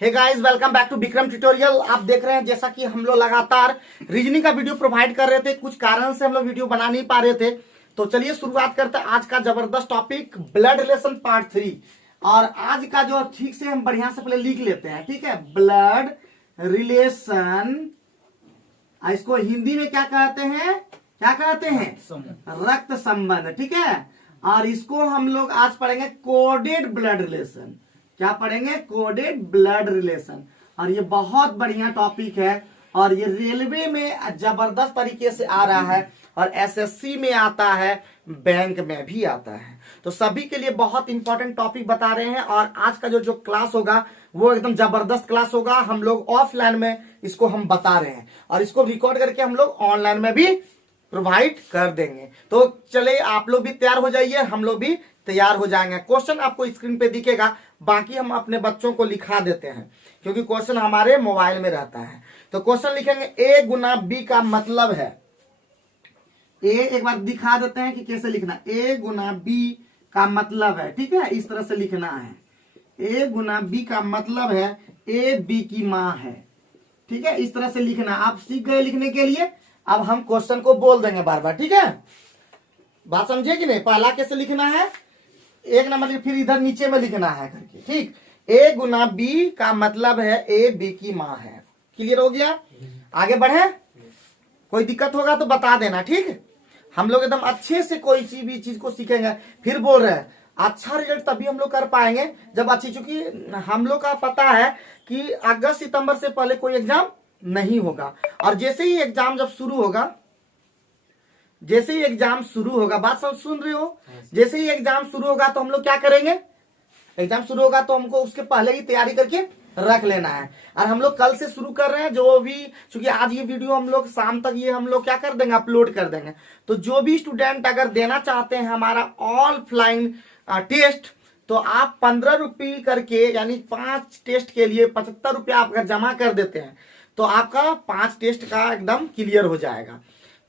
Hey guys, welcome back to Vikram tutorial. आप देख रहे हैं जैसा कि हम लोग लगातार रीजनिंग का वीडियो प्रोवाइड कर रहे थे, कुछ कारण से हम लोग वीडियो बना नहीं पा रहे थे। तो चलिए शुरुआत करते हैं आज का जबरदस्त टॉपिक ब्लड रिलेशन पार्ट 3। और आज का जो ठीक से हम बढ़िया से पहले लिख लेते हैं, ठीक है। ब्लड रिलेशन, इसको हिंदी में क्या कहते हैं? क्या कहते हैं? रक्त संबंध, ठीक है। और इसको हम लोग आज पढ़ेंगे कोडेड ब्लड रिलेशन। क्या पढ़ेंगे? Coded blood relation. और ये बहुत बढ़िया टॉपिक है और ये रेलवे में जबरदस्त तरीके से आ रहा है और एसएससी में आता है, बैंक में भी आता है। तो सभी के लिए बहुत इंपॉर्टेंट टॉपिक बता रहे हैं। और आज का जो क्लास होगा वो एकदम जबरदस्त क्लास होगा। हम लोग ऑफलाइन में इसको हम बता रहे हैं और इसको रिकॉर्ड करके हम लोग ऑनलाइन में भी प्रोवाइड कर देंगे। तो चले आप लोग भी तैयार हो जाइए, हम लोग भी तैयार हो जाएंगे। क्वेश्चन आपको स्क्रीन पे दिखेगा, बाकी हम अपने बच्चों को लिखा देते हैं क्योंकि क्वेश्चन हमारे मोबाइल में रहता है। तो क्वेश्चन लिखेंगे ए गुना बी का मतलब है। ए एक बार दिखा देते हैं कि कैसे लिखना। ए गुना बी का मतलब है, ठीक है, इस तरह से लिखना है। ए गुना बी का मतलब है ए बी की माँ है, ठीक है, इस तरह से लिखना। आप सीख गए लिखने के लिए। अब हम क्वेश्चन को बोल देंगे बार बार, ठीक है। बात समझे कि नहीं? पहला कैसे लिखना है, एक नंबर फिर इधर नीचे में लिखना है करके, ठीक। ए गुना बी का मतलब है ए बी की माँ है। क्लियर हो गया? आगे बढ़े। कोई दिक्कत होगा तो बता देना, ठीक। हम लोग एकदम अच्छे से कोई भी चीज को सीखेंगे। फिर बोल रहे हैं अच्छा रिजल्ट तभी हम लोग कर पाएंगे जब अच्छी, चूंकि हम लोग का पता है कि अगस्त सितंबर से पहले कोई एग्जाम नहीं होगा। और जैसे ही एग्जाम जब शुरू होगा, जैसे ही एग्जाम शुरू होगा, बात सुन रहे हो? जैसे ही एग्जाम शुरू होगा तो हम लोग क्या करेंगे? एग्जाम शुरू होगा तो हमको उसके पहले ही तैयारी करके रख लेना है। और हम लोग कल से शुरू कर रहे हैं। जो भी, क्योंकि आज ये वीडियो हम लोग शाम तक ये हम लोग क्या कर देंगे, अपलोड कर देंगे। तो जो भी स्टूडेंट अगर देना चाहते हैं हमारा ऑफलाइन टेस्ट, तो आप 15 रुपये करके, यानी 5 टेस्ट के लिए 75 रुपया आप अगर जमा कर देते हैं तो आपका 5 टेस्ट का एकदम क्लियर हो जाएगा।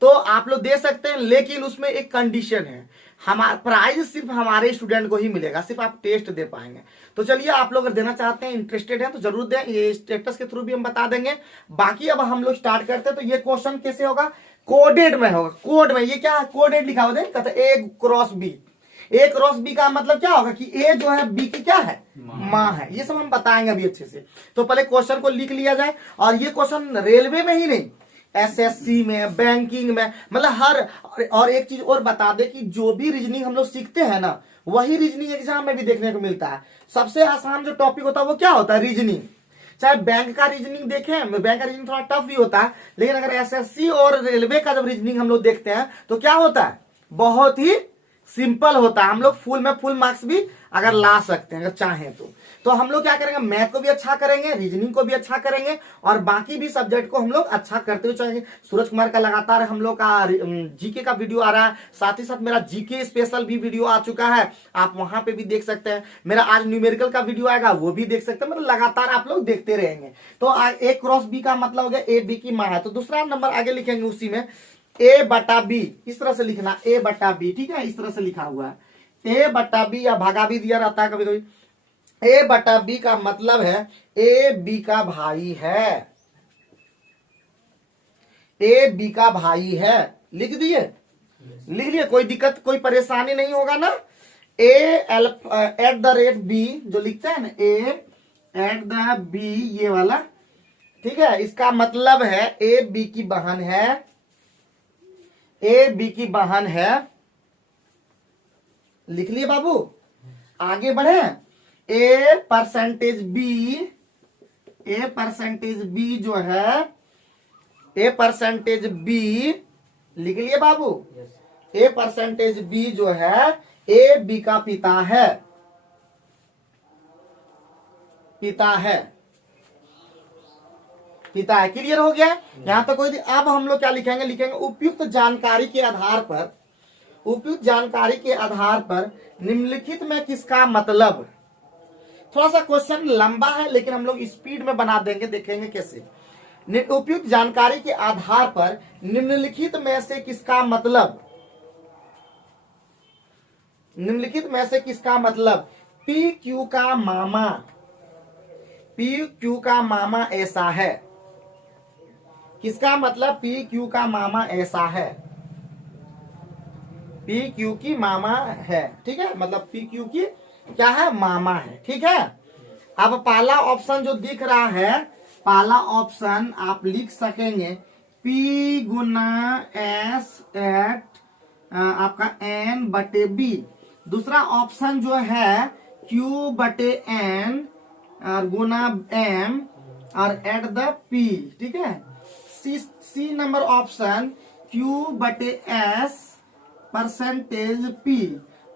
तो आप लोग दे सकते हैं, लेकिन उसमें एक कंडीशन है, हमारा प्राइज सिर्फ हमारे स्टूडेंट को ही मिलेगा, सिर्फ आप टेस्ट दे पाएंगे। तो चलिए, आप लोग अगर देना चाहते हैं, इंटरेस्टेड हैं तो जरूर दें। ये स्टेटस के थ्रू भी हम बता देंगे। बाकी अब हम लोग स्टार्ट करते हैं। तो ये क्वेश्चन कैसे होगा? कोडेड में होगा। कोड में ये क्या है? कोडेड लिखा हुआ है, ए क्रॉस बी। ए क्रॉस बी का मतलब क्या होगा कि ए जो है बी की क्या है? माँ है। ये सब हम बताएंगे अभी अच्छे से। तो पहले क्वेश्चन को लिख लिया जाए। और ये क्वेश्चन रेलवे में ही नहीं, एसएससी में, बैंकिंग में, मतलब हर। और एक चीज और बता दे कि जो भी रीजनिंग हम लोग सीखते हैं ना, वही रीजनिंग एग्जाम में भी देखने को मिलता है। सबसे आसान जो टॉपिक होता है वो क्या होता है? रीजनिंग। चाहे बैंक का रीजनिंग देखें, बैंक का रीजनिंग थोड़ा टफ भी होता है, लेकिन अगर एसएससी और रेलवे का जब रीजनिंग हम लोग देखते हैं तो क्या होता है? बहुत ही सिंपल होता है। हम लोग फुल में फुल मार्क्स भी अगर ला सकते हैं अगर चाहें तो हम लोग क्या करेंगे, मैथ को भी अच्छा करेंगे, रीजनिंग को भी अच्छा करेंगे और बाकी भी सब्जेक्ट को हम लोग अच्छा करते हुए चलेंगे। सूरज कुमार का लगातार हम लोग का जीके का वीडियो आ रहा है, साथ ही साथ मेरा जीके स्पेशल भी वीडियो आ चुका है, आप वहां पे भी देख सकते हैं। मेरा आज न्यूमेरिकल का वीडियो आएगा, वो भी देख सकते हैं। मतलब लगातार आप लोग देखते रहेंगे। तो ए क्रॉस बी का मतलब हो गया ए बी की माँ है। तो दूसरा नंबर आगे लिखेंगे उसी में, ए बटा बी, इस तरह से लिखना, ए बटा बी, ठीक है, इस तरह से लिखा हुआ है। ए बटा बी या भागा भी दिया रहता है कभी कभी। ए बटा बी का मतलब है ए बी का भाई है। ए बी का भाई है। लिख दिए? लिख लिए? कोई दिक्कत, कोई परेशानी नहीं होगा ना? ए एट द रेट बी जो लिखते हैं ना, ए एट द बी, ये वाला, ठीक है, इसका मतलब है ए बी की बहन है। ए बी की बहन है। लिख लिए बाबू? आगे बढ़े। A percentage B, A percentage B जो है, ए परसेंटेज बी, लिख लिए बाबू? ए परसेंटेज बी जो है ए बी का पिता है। पिता है, पिता है। क्लियर हो गया? यहां तक कोई। अब हम लोग क्या लिखेंगे? लिखेंगे उपयुक्त जानकारी के आधार पर, उपयुक्त जानकारी के आधार पर निम्नलिखित में किसका मतलब। थोड़ा सा क्वेश्चन लंबा है लेकिन हम लोग स्पीड में बना देंगे, देखेंगे कैसे। उपयुक्त जानकारी के आधार पर निम्नलिखित में से किसका मतलब, निम्नलिखित में से किसका मतलब पी क्यू का मामा, पी क्यू का मामा ऐसा है। किसका मतलब पी क्यू का मामा ऐसा है, पी क्यू की मामा है, ठीक है, मतलब पी क्यू की क्या है, मामा है, ठीक है। अब पहला ऑप्शन जो दिख रहा है, पहला ऑप्शन आप लिख सकेंगे P गुना एस एट आपका N बटे B। दूसरा ऑप्शन जो है Q बटे N और गुना M और एट द P, ठीक है। सी नंबर ऑप्शन Q बटे S परसेंटेज P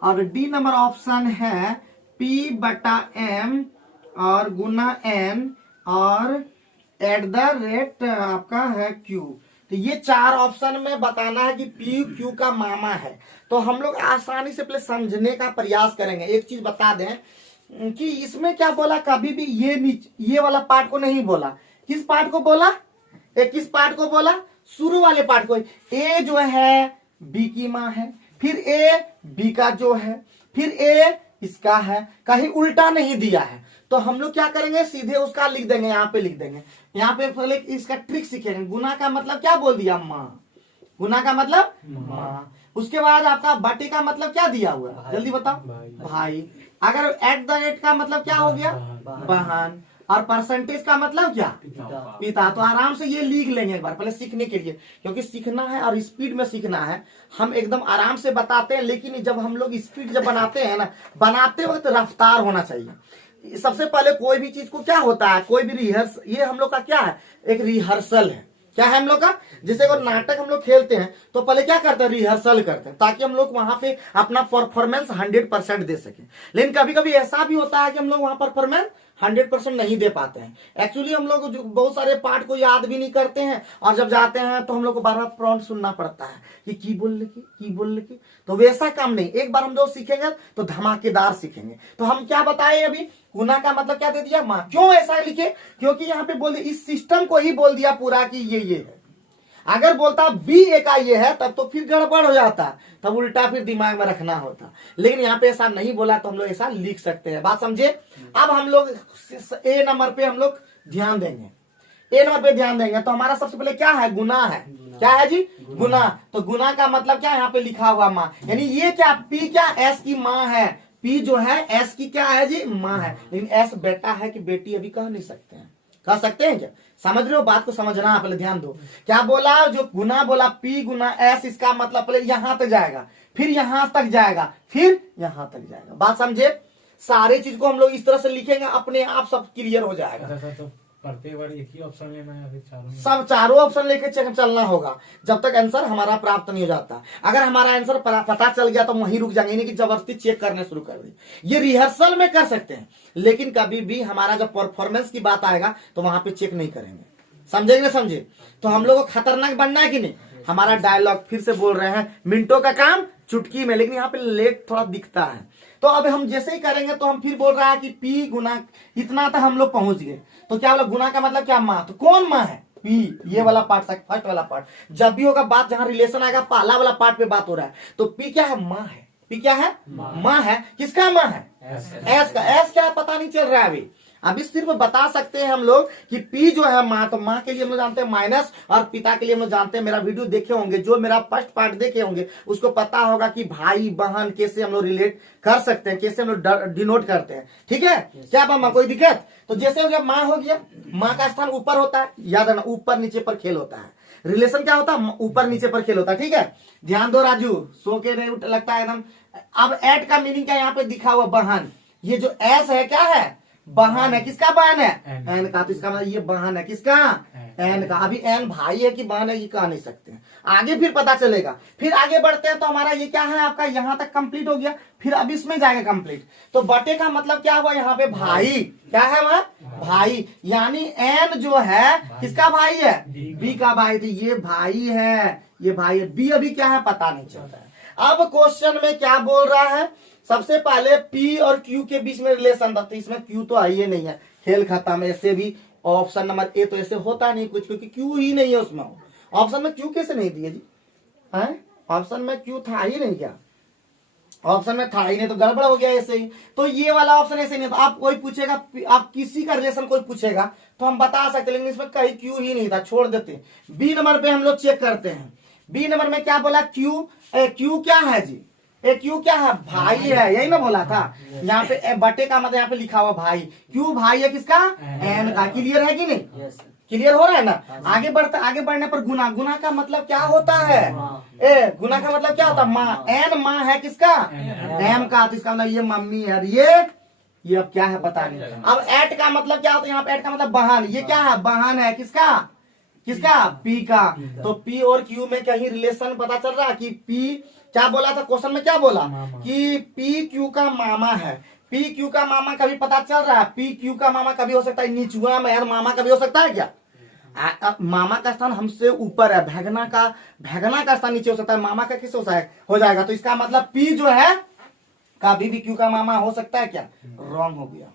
और डी नंबर ऑप्शन है P बटा M और गुना N और एट द रेट आपका है Q। तो ये चार ऑप्शन में बताना है कि P Q का मामा है। तो हम लोग आसानी से पहले समझने का प्रयास करेंगे। एक चीज बता दें कि इसमें क्या बोला, कभी भी ये वाला पार्ट को नहीं बोला। किस पार्ट को बोला, किस पार्ट को बोला, शुरू वाले पार्ट को। ए जो है बी की माँ है, फिर ए बी का जो है, फिर ए इसका है, कहीं उल्टा नहीं दिया है। तो हम लोग क्या करेंगे, सीधे उसका लिख देंगे, यहाँ पे लिख देंगे। यहाँ पे पहले इसका ट्रिक सीखेंगे। गुना का मतलब क्या बोल दिया, माँ। गुना का मतलब माँ। उसके बाद आपका बटे का मतलब क्या दिया हुआ है, जल्दी बताओ, भाई। अगर एट द रेट का मतलब क्या हो गया, बहन। और परसेंटेज का मतलब क्या, पिता। तो आराम से ये लिख लेंगे एक बार पहले सीखने के लिए, क्योंकि सीखना है और स्पीड में सीखना है। हम एकदम आराम से बताते हैं, लेकिन जब हम लोग स्पीड जब बनाते हैं ना, बनाते वक्त रफ्तार होना चाहिए। सबसे पहले कोई भी चीज को क्या होता है, कोई भी रिहर्स, ये हम लोग का क्या है, एक रिहर्सल है। क्या है हम लोग का, जैसे अगर नाटक हम लोग खेलते हैं तो पहले क्या करते हैं, रिहर्सल करते हैं, ताकि हम लोग वहां पे अपना परफॉर्मेंस 100% दे सके। लेकिन कभी कभी ऐसा भी होता है कि हम लोग वहां परफॉर्मेंस 100% नहीं दे पाते हैं। एक्चुअली हम लोग जो बहुत सारे पार्ट को याद भी नहीं करते हैं, और जब जाते हैं तो हम लोग को बार बार प्रॉम्प्ट सुनना पड़ता है कि की बोल की। तो वैसा काम नहीं, एक बार हम लोग सीखेंगे तो धमाकेदार सीखेंगे। तो हम क्या बताए अभी, गुना का मतलब क्या दे दिया, माँ। क्यों ऐसा लिखे, क्योंकि यहाँ पे बोल दिया, इस सिस्टम को ही बोल दिया पूरा कि ये है। अगर बोलता बी ए का ये है तब तो फिर गड़बड़ हो जाता, तब उल्टा फिर दिमाग में रखना होता। लेकिन यहाँ पे ऐसा नहीं बोला तो हम लोग ऐसा लिख सकते हैं। बात समझे। अब हम लोग ए नंबर पे हम लोग ध्यान देंगे, ए नंबर पे ध्यान देंगे। तो हमारा सबसे पहले क्या है, गुना है। क्या है जी, गुना। तो गुना का मतलब क्या, यहाँ पे लिखा हुआ माँ, यानी ये क्या, पी क्या एस की माँ है। पी जो है एस की क्या है जी, माँ है। लेकिन एस बेटा है कि बेटी अभी कह नहीं सकते हैं, कह सकते हैं क्या, समझ रहे हो बात को, समझना है, पहले ध्यान दो। क्या बोला, जो गुना बोला पी गुना एस, इसका मतलब पहले यहां तक जाएगा, फिर यहां तक जाएगा, फिर यहां तक जाएगा। बात समझे। सारे चीज को हम लोग इस तरह से लिखेंगे, अपने आप सब क्लियर हो जाएगा। तो प्रत्येक बार एक ही ऑप्शन लेना है, फिर चारों में? सब चारों ऑप्शन लेके चलना होगा जब तक आंसर हमारा प्राप्त नहीं हो जाता। अगर हमारा आंसर पता चल गया तो वहीं रुक जाएंगे, नहीं कि जबरदस्ती चेक करने शुरू कर दी। ये रिहर्सल में कर सकते हैं, लेकिन कभी भी हमारा जब परफॉर्मेंस की बात आएगा तो वहां पे चेक नहीं करेंगे। समझेंगे ना, समझे। तो हम लोग को खतरनाक बनना है कि नहीं। हमारा डायलॉग फिर से बोल रहे हैं, मिनटों का काम चुटकी में, लेकिन यहाँ पे लेट थोड़ा दिखता है। तो अब हम जैसे ही करेंगे तो हम फिर बोल रहा है कि पी गुना, इतना तक हम लोग पहुंच गए। तो क्या बोला, गुना का मतलब क्या, माँ। तो कौन माँ है, पी। ये वाला पार्ट, फर्स्ट वाला पार्ट। जब भी होगा बात, जहां रिलेशन आएगा, पहला वाला पार्ट पे बात हो रहा है, तो पी क्या है, माँ है। पी क्या है, माँ है। किसका माँ है, एस का। एस क्या है पता नहीं चल रहा है अभी सिर्फ बता सकते हैं हम लोग कि पी जो है माँ, तो माँ के लिए हम लोग जानते हैं माइनस, और पिता के लिए हम लोग जानते हैं, मेरा वीडियो देखे होंगे, जो मेरा फर्स्ट पार्ट देखे होंगे उसको पता होगा कि भाई बहन कैसे हम लोग रिलेट कर सकते हैं, कैसे हम लोग डिनोट करते हैं। ठीक है, क्या बाबा कोई दिक्कत। तो जैसे हो गया माँ, हो गया माँ का स्थान ऊपर होता है, याद है ना, ऊपर नीचे पर खेल होता है। रिलेशन क्या होता है, ऊपर नीचे पर खेल होता है। ठीक है, ध्यान दो राजू, सो के नहीं लगता है एकदम। अब एट का मीनिंग क्या यहाँ पे दिखा हुआ, बहन। ये जो एस है क्या है, बहन है। किसका बहन है, एन का। तो इसका मतलब ये बहन है, किसका, एन का। अभी एन भाई है कि बहन है ये कह नहीं सकते हैं, आगे फिर पता चलेगा। फिर आगे बढ़ते हैं तो हमारा ये क्या है, आपका यहाँ तक कंप्लीट हो गया, फिर अब इसमें जाएगा कंप्लीट। तो बटे का मतलब क्या हुआ यहाँ पे, भाई। क्या है वह, भाई। यानी एन जो है किसका भाई है, बी का भाई। तो ये भाई है, ये भाई है। बी अभी क्या है पता नहीं चलता है। अब क्वेश्चन में क्या बोल रहा है, सबसे पहले P और Q के बीच में रिलेशन था, तो इसमें Q तो आई नहीं है, खेल खत्म। ऐसे भी ऑप्शन नंबर ए तो ऐसे होता नहीं कुछ, क्योंकि Q ही नहीं है उसमें। ऑप्शन में Q कैसे नहीं दिए जी, ऑप्शन में Q था ही नहीं क्या। ऑप्शन में था ही नहीं तो गड़बड़ हो गया ऐसे ही। तो ये वाला ऑप्शन ऐसे नहीं था। आप कोई पूछेगा, आप किसी का रिलेशन कोई पूछेगा तो हम बता सकते, लेकिन इसमें कहीं क्यू ही नहीं था, छोड़ देते। बी नंबर पे हम लोग चेक करते हैं। बी नंबर में क्या बोला, क्यू। क्यू क्या है जी, क्यू क्या है, भाई है, यही ना बोला था। यहाँ पे बटे का मतलब यहाँ पे लिखा हुआ भाई, क्यू भाई है किसका, एन का। क्लियर है कि नहीं, क्लियर हो रहा है ना। आगे बढ़ने पर गुना, गुना का मतलब क्या होता है, गुना का मतलब क्या होता है, माँ। एन माँ है किसका, एम का, तो इसका मतलब ये मम्मी है। ये अब क्या है पता नहीं। अब एट का मतलब क्या होता है, यहाँ पे एट का मतलब बहन। ये क्या है, बहन है किसका, पी का। तो पी और क्यू में कहीं रिलेशन पता चल रहा है कि पी क्या बोला था क्वेश्चन में, क्या बोला कि पी क्यू का मामा है। पी क्यू का मामा कभी पता चल रहा है, पी क्यू का मामा कभी हो सकता है निचुआ में, यार मामा कभी हो सकता है क्या। मामा का स्थान हमसे ऊपर है, भगना का स्थान नीचे हो सकता है, मामा का किस हो जाएगा। तो इसका मतलब पी जो है कभी भी क्यू का मामा हो सकता है क्या, रॉन्ग हो गया।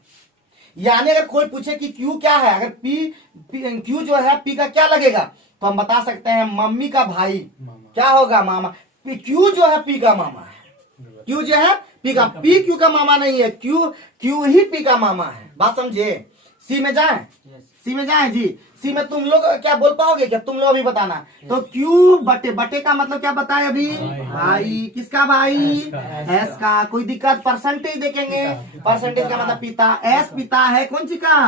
यानी अगर कोई पूछे कि क्यू क्या है, अगर क्यू जो है पी का क्या लगेगा, तो हम बता सकते हैं मम्मी का भाई क्या होगा, मामा। क्यू जो है पी का मामा है, क्यू जो है पी क्यू का मामा नहीं है, क्यू ही पी का मामा है। बात समझे। सी में जाए, सी में जाए जी। सी में तुम लोग क्या बोल पाओगे क्या, तुम लोग अभी बताना। तो क्यू बटे का मतलब क्या बताए अभी, भाई। किसका भाई, एस का। कोई दिक्कत, परसेंटेज देखेंगे, परसेंटेज का मतलब पिता। एस पिता है कौन सी का,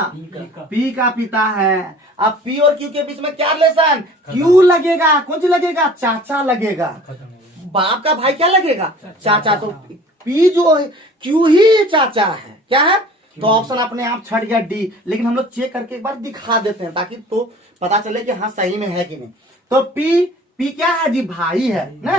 पी का पिता है। अब पी और क्यू के बीच में क्या रिलेशन, क्यू लगेगा, कौन सी लगेगा, चाचा लगेगा। बाप का भाई क्या लगेगा, चाचा। तो पी जो है क्यू ही चाचा है, क्या है। तो ऑप्शन अपने आप छट गया डी। लेकिन हम लोग चेक करके एक बार दिखा देते हैं ताकि तो पता चले कि हाँ सही में है कि नहीं। तो पी क्या है जी, भाई है ना।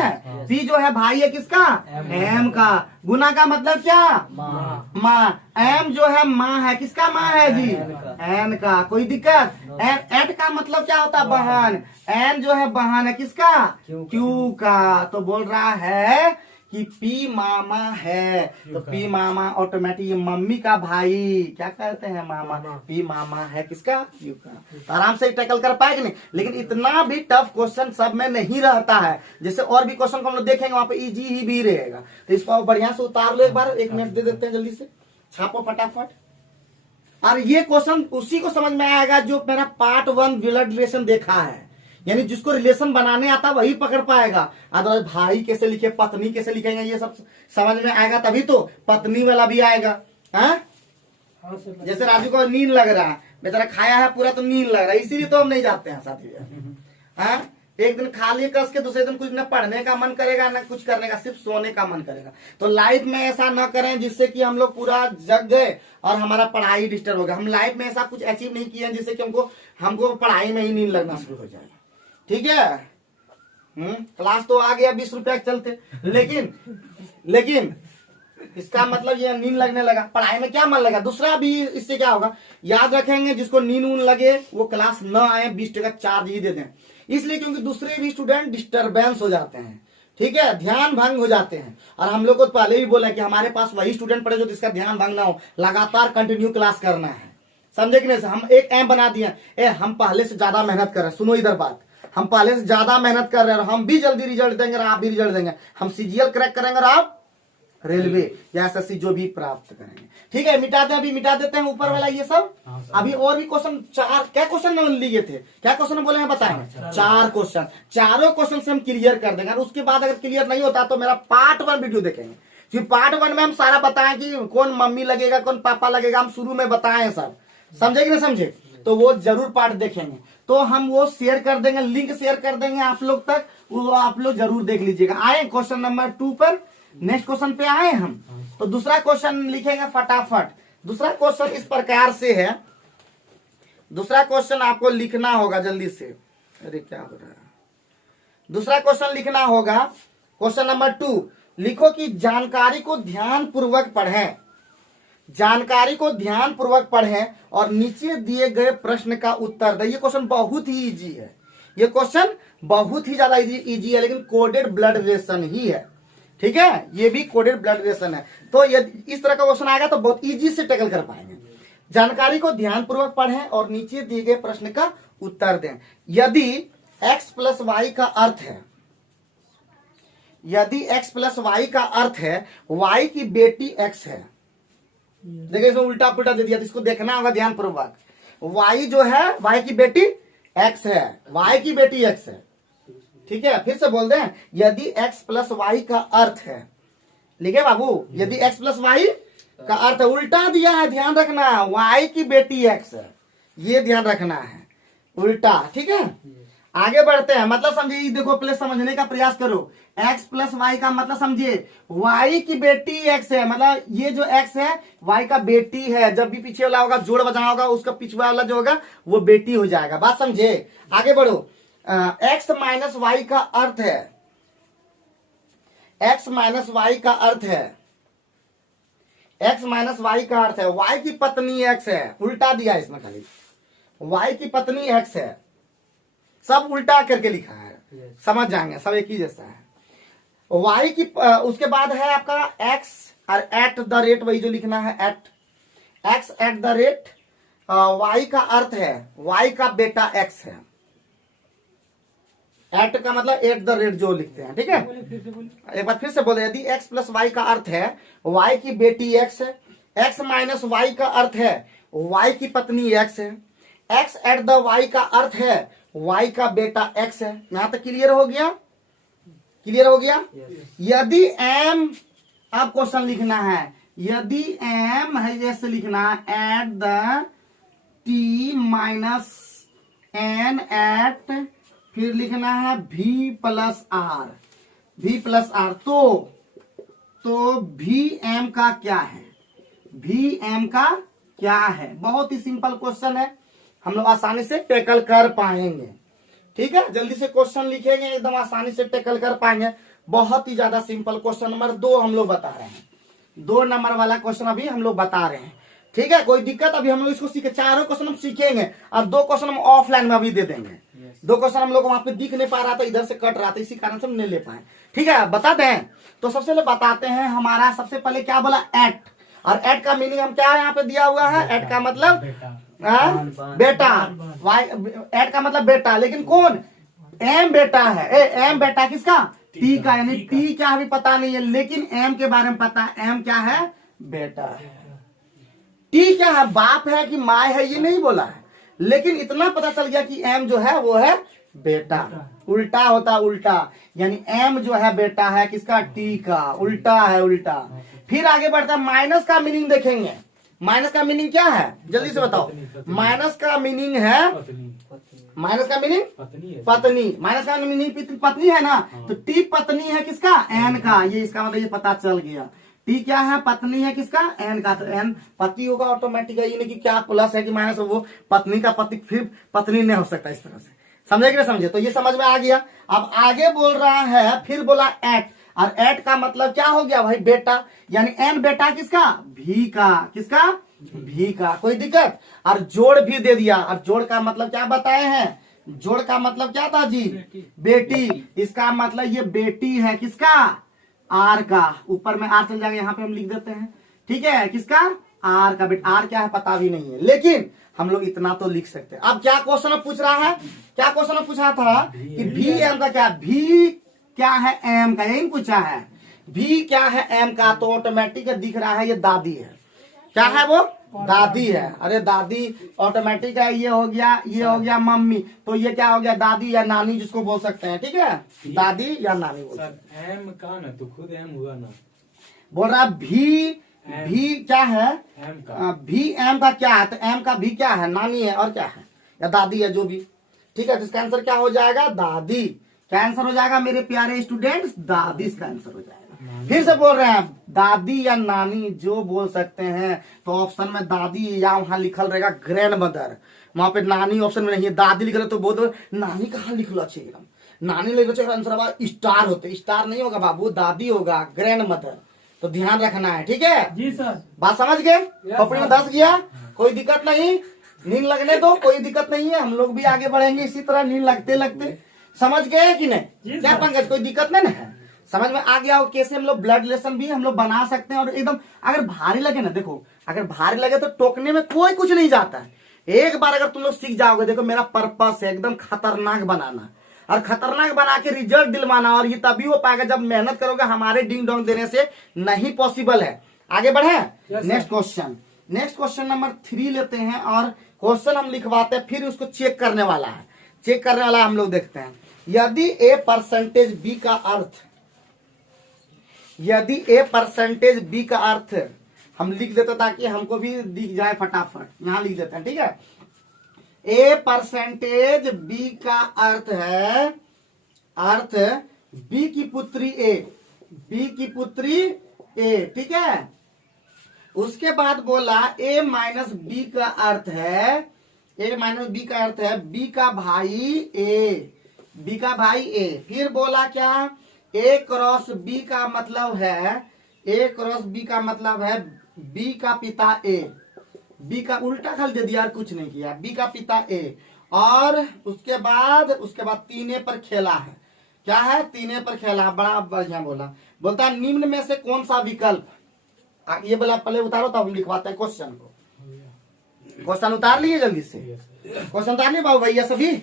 पी जो है भाई है किसका, एम का। गुना का मतलब क्या, माँ। एम जो है माँ है, किसका माँ है जी, एन का। कोई दिक्कत। एट का मतलब क्या होता है, बहन। एन जो है बहन है किसका, क्यू का। तो बोल रहा है कि पी मामा है। तो पी मामा ऑटोमेटिक मम्मी का भाई क्या कहते हैं, मामा। पी मामा है किसका, क्यू का। तो आराम से टैकल कर पाएगा नहीं। लेकिन इतना भी टफ क्वेश्चन सब में नहीं रहता है। जैसे और भी क्वेश्चन को हम लोग देखेंगे वहां पे इजी ही भी रहेगा। तो इसको बढ़िया से उतार लो एक बार, 1 मिनट दे देते हैं, जल्दी से छापो फटाफट। और ये क्वेश्चन उसी को समझ में आएगा जो मेरा पार्ट 1 ब्लड रिलेशन देखा है। यानी जिसको रिलेशन बनाने आता वही पकड़ पाएगा। अदरवाइज भाई कैसे लिखे, पत्नी कैसे लिखेंगे, ये सब समझ में आएगा तभी तो पत्नी वाला भी आएगा। हाँ जैसे राजू को नींद लग रहा है, बेचारा खाया है पूरा तो नींद लग रहा है, इसीलिए तो हम नहीं जाते हैं साथी। हाँ एक दिन खा लिए कस के, दूसरे दिन कुछ न पढ़ने का मन करेगा न कुछ करने का, सिर्फ सोने का मन करेगा। तो लाइफ में ऐसा न करें जिससे कि हम लोग पूरा जग गए और हमारा पढ़ाई डिस्टर्ब हो गया। हम लाइफ में ऐसा कुछ अचीव नहीं किया जिससे कि हमको पढ़ाई में ही नींद लगना शुरू हो जाए। ठीक है। क्लास तो आ गया 20 रुपया के चलते, लेकिन इसका मतलब ये नींद लगने लगा, पढ़ाई में क्या मन लगा। दूसरा भी इससे क्या होगा, याद रखेंगे जिसको नींद ऊन लगे वो क्लास न आए, 20 टका चार्ज ही दे दें। इसलिए क्योंकि दूसरे भी स्टूडेंट डिस्टर्बेंस हो जाते हैं, ठीक है, ध्यान भंग हो जाते हैं। और हम लोग को पहले ही बोला कि हमारे पास वही स्टूडेंट पढ़े जो जिसका ध्यान भंग ना हो, लगातार कंटिन्यू क्लास करना है। समझे कि नहीं। हम एक एम बना दिए, हम पहले से ज्यादा मेहनत कर रहे हैं। सुनो इधर बात, हम पहले से ज्यादा मेहनत कर रहे हैं और हम भी जल्दी रिजल्ट देंगे और आप भी रिजल्ट देंगे। हम सीजीएल क्रैक करेंगे और आप रेलवे या एसएससी जो भी प्राप्त करेंगे। ठीक है, मिटा दें, अभी मिटा देते हैं ऊपर वाला ये सब। अभी और भी क्वेश्चन, 4 क्या क्वेश्चन लिए थे, क्या क्वेश्चन बोले हैं बताएंगे। 4 क्वेश्चन, चारों क्वेश्चन से हम क्लियर कर देंगे। और उसके बाद अगर क्लियर नहीं होता तो मेरा पार्ट 1 वीडियो देखेंगे। फिर पार्ट 1 में हम सारा बताएं कि कौन मम्मी लगेगा कौन पापा लगेगा, हम शुरू में बताएं सब। समझे कि नहीं समझे, तो वो जरूर पार्ट देखेंगे। तो हम वो शेयर कर देंगे, लिंक शेयर कर देंगे आप लोग तक, वो आप लोग जरूर देख लीजिएगा। आए क्वेश्चन नंबर 2 पर, नेक्स्ट क्वेश्चन पे आए हम। तो दूसरा क्वेश्चन लिखेंगे फटाफट। दूसरा क्वेश्चन इस प्रकार से है, दूसरा क्वेश्चन आपको लिखना होगा जल्दी से। अरे क्या हो रहा है, दूसरा क्वेश्चन लिखना होगा। क्वेश्चन नंबर 2 लिखो कि जानकारी को ध्यान पूर्वक पढ़ें, जानकारी को ध्यान पूर्वक पढ़ें और नीचे दिए गए प्रश्न का उत्तर दें। ये क्वेश्चन बहुत ही इजी है, ये क्वेश्चन बहुत ही ज्यादा इजी है, लेकिन कोडेड ब्लड रिलेशन ही है। ठीक है, ये भी कोडेड ब्लड रिलेशन है। तो यदि इस तरह का क्वेश्चन आएगा तो बहुत इजी से टैकल कर पाएंगे। जानकारी को ध्यान पूर्वक पढ़ें और नीचे दिए गए प्रश्न का उत्तर दें। यदि x + y का अर्थ है, यदि x प्लस वाई का अर्थ है y की बेटी x है, देखिए इसमें उल्टा पुल्टा दे दिया, तो इसको देखना होगा ध्यान पूर्वक। y जो है y की बेटी x है, y की बेटी x है, ठीक है। फिर से बोल दें, यदि x प्लस वाई का अर्थ है, लिखे बाबू, यदि x प्लस वाई का अर्थ है, उल्टा दिया है, ध्यान रखना, y की बेटी x है, ये ध्यान रखना है, उल्टा, ठीक है। आगे बढ़ते हैं, मतलब समझिए, देखो पहले समझने का प्रयास करो। x प्लस वाई का मतलब समझिए, y की बेटी x है, मतलब ये जो x है y का बेटी है। जब भी पीछे वाला होगा जोड़ बजाना होगा, उसका पीछे वाला जो होगा वो बेटी हो जाएगा। बात समझे, आगे बढ़ो। x माइनस वाई का अर्थ है, x माइनस वाई का अर्थ है, x माइनस वाई का अर्थ है y की पत्नी x है, उल्टा दिया इसमें, खाली y की पत्नी x है, सब उल्टा करके लिखा है, समझ जाएंगे, सब एक ही जैसा है। y की उसके बाद है आपका x और एट द रेट, वही जो लिखना है, at x at the rate y का अर्थ है y का बेटा x है। एट का मतलब एट द रेट जो लिखते हैं, ठीक है। एक बार फिर से बोले, यदि x प्लस वाई का अर्थ है y की बेटी x है, x माइनस वाई का अर्थ है y की पत्नी x है, x एट द y का अर्थ है y का बेटा x है। यहां तक क्लियर हो गया, क्लियर हो गया। यदि m, अब क्वेश्चन लिखना है, यदि m है जैसे लिखना at the t minus n at, फिर लिखना है v plus R, v plus R, तो vm का क्या है, vm का क्या है। बहुत ही सिंपल क्वेश्चन है, हम लोग आसानी से टैकल कर पाएंगे, ठीक है। जल्दी से क्वेश्चन लिखेंगे, एकदम आसानी से टैकल कर पाएंगे। बहुत ही ज्यादा सिंपल क्वेश्चन नंबर 2 हम लोग बता रहे हैं, 2 नंबर वाला क्वेश्चन अभी हम लोग बता रहे हैं, ठीक है। कोई दिक्कत, अभी हम लोग इसको सीखे, 4 क्वेश्चन हम सीखेंगे और 2 क्वेश्चन हम ऑफलाइन में अभी दे देंगे। 2 क्वेश्चन हम लोग वहां पे दिख नहीं पा रहा था, इधर से कट रहा था, इसी कारण से हम नहीं ले पाए, ठीक है। बता दें, तो सबसे पहले बताते हैं, हमारा सबसे पहले क्या बोला, एट, और एट का मीनिंग हम क्या यहाँ पे दिया हुआ है, एट का मतलब बेटा, एट का मतलब बेटा, लेकिन कौन, एम बेटा है, एम बेटा किसका, टी का, यानी टी क्या अभी पता नहीं है, लेकिन एम के बारे में पता है, एम क्या है, बेटा है। टी क्या है, बाप है कि माँ है, ये नहीं बोला है, लेकिन इतना पता चल गया कि एम जो है वो है बेटा, उल्टा होता, उल्टा, यानी एम जो है बेटा है किसका, टी का, उल्टा है, उल्टा। फिर आगे बढ़ता, माइनस का मीनिंग देखेंगे। माइनस का मीनिंग क्या है, जल्दी से बताओ। माइनस का मीनिंग है, माइनस का मीनिंग पत्नी, माइनस का मीनिंग पत्नी है ना, तो टी पत्नी है किसका, एन का, ये इसका मतलब ये पता चल गया। टी क्या है, पत्नी है किसका, एन का, तो एन पति होगा ऑटोमेटिक, ये नहीं कि क्या प्लस है कि माइनस, वो पत्नी का पति फिर पत्नी नहीं हो सकता, इस तरह से, समझे कि नहीं समझे, तो ये समझ में आ गया। अब आगे बोल रहा है, फिर बोला एट, और एट का मतलब क्या हो गया भाई, बेटा, यानी एन बेटा किसका, भी का, किसका, भी का, कोई दिक्कत। और जोड़ भी दे दिया, और जोड़ का मतलब क्या बताए हैं, जोड़ का मतलब क्या था जी, बेटी, इसका मतलब ये बेटी है किसका, आर का, ऊपर में आर चल जाएगा, यहाँ पे हम लिख देते हैं, ठीक है, किसका, आर का, बेटा, आर क्या है पता भी नहीं है, लेकिन हम लोग इतना तो लिख सकते हैं। अब क्या क्वेश्चन पूछ रहा है, क्या क्वेश्चन पूछा था कि भी एम का क्या, भी क्या है एम का, यही पूछा है, भी क्या है एम का, तो ऑटोमेटिक दिख रहा है ये दादी है, क्या है वो, दादी है। अरे दादी ऑटोमेटिक है, ये हो गया, ये हो गया मम्मी, तो ये क्या हो गया, दादी या नानी जिसको बोल सकते हैं, ठीक है, दादी या नानी बोल सकते हैं। एम का ना, तो खुद एम हुआ ना, बोल रहा भी क्या है, एम का, भी एम का क्या है, तो एम का भी क्या है, नानी है, और क्या है, या दादी है, जो भी, ठीक है। तो इसका आंसर क्या हो जाएगा, दादी। क्या आंसर हो जाएगा मेरे प्यारे स्टूडेंट्स, दादी इसका आंसर हो जाएगा। फिर से बोल रहे हैं, दादी या नानी जो बोल सकते हैं, तो ऑप्शन में दादी, या वहां लिखल रहेगा ग्रैंड मदर, वहां पे नानी ऑप्शन में नहीं है, दादी लिख रहे तो बोल, नानी कहाँ लिखना चाहिए, नानी लिखना चाहिए, आंसर स्टार होते, स्टार नहीं होगा बाबू, दादी होगा, ग्रैंड मदर, तो ध्यान रखना है, ठीक है जी सर, बात समझ गए, कपड़े में 10 गया, कोई दिक्कत नहीं, नींद लगने दो, कोई दिक्कत नहीं है, हम लोग भी आगे बढ़ेंगे इसी तरह, नींद लगते लगते, समझ गए कि नहीं, क्या पंकज, कोई दिक्कत नहीं है, समझ में आ गया हो कैसे हम लोग ब्लड रिलेशन भी हम लोग बना सकते हैं। और एकदम अगर भारी लगे ना, देखो अगर भारी लगे तो टोकने में कोई कुछ नहीं जाता है, एक बार अगर तुम लोग सीख जाओगे, देखो मेरा पर्पस है एकदम खतरनाक बनाना, और खतरनाक बना के रिजल्ट दिलवाना, और ये तभी हो पाएगा जब मेहनत करोगे, हमारे डिंग डोंग देने से नहीं पॉसिबल है। आगे बढ़े, next question. Next question number 3 लेते हैं, और क्वेश्चन हम लिखवाते हैं, फिर उसको चेक करने वाला है। चेक करने वाला हम लोग देखते हैं। यदि a परसेंटेज b का अर्थ, यदि a परसेंटेज b का अर्थ हम लिख देते ताकि हमको भी दिख जाए फटाफट, यहां लिख देते हैं, ठीक है। a परसेंटेज b का अर्थ है, अर्थ b की पुत्री a, b की पुत्री a, ठीक है। उसके बाद बोला a माइनस बी का अर्थ है, a माइनस बी का अर्थ है b का भाई a, b का भाई a। फिर बोला क्या, a क्रॉस b का मतलब है, a क्रॉस b का मतलब है b का पिता a, b का उल्टा खल दे दिया और कुछ नहीं किया, b का पिता a। और उसके बाद 3a पर खेला है, क्या है, 3a पर खेला, बड़ा बढ़िया बोला। बोलता है निम्न में से कौन सा विकल्प, ये बोला पहले उतारो तब हम लिखवाते हैं क्वेश्चन को। क्वेश्चन उतार लिए जल्दी से, क्वेश्चन उतार लिए बाबू भैया सभी।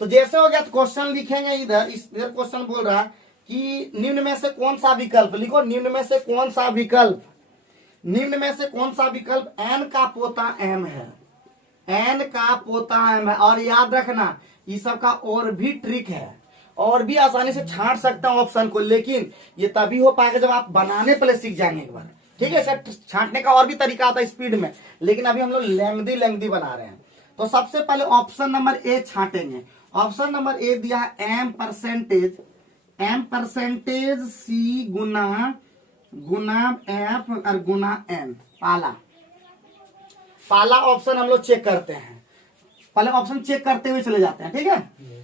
तो जैसे हो गया तो क्वेश्चन लिखेंगे इधर, इधर क्वेश्चन बोल रहा कि निम्न में से कौन सा विकल्प, लिखो निम्न में से कौन सा विकल्प, निम्न में से कौन सा विकल्प n का पोता m है, n का पोता m है। और याद रखना ये सब का और भी ट्रिक है, और भी आसानी से छांट सकता हूं ऑप्शन को, लेकिन ये तभी हो पाएगा जब आप बनाने पहले सीख जाएंगे एक बार, ठीक है। सर छांटने का और भी तरीका आता है स्पीड में, लेकिन अभी हम लोग लेंथी बना रहे हैं। तो सबसे पहले ऑप्शन नंबर ए छांटेंगे। ऑप्शन नंबर ए दिया है m परसेंटेज सी गुना f और गुना n। पहला ऑप्शन हम लोग चेक करते हैं, पहले ऑप्शन चेक करते हुए चले जाते हैं, ठीक है।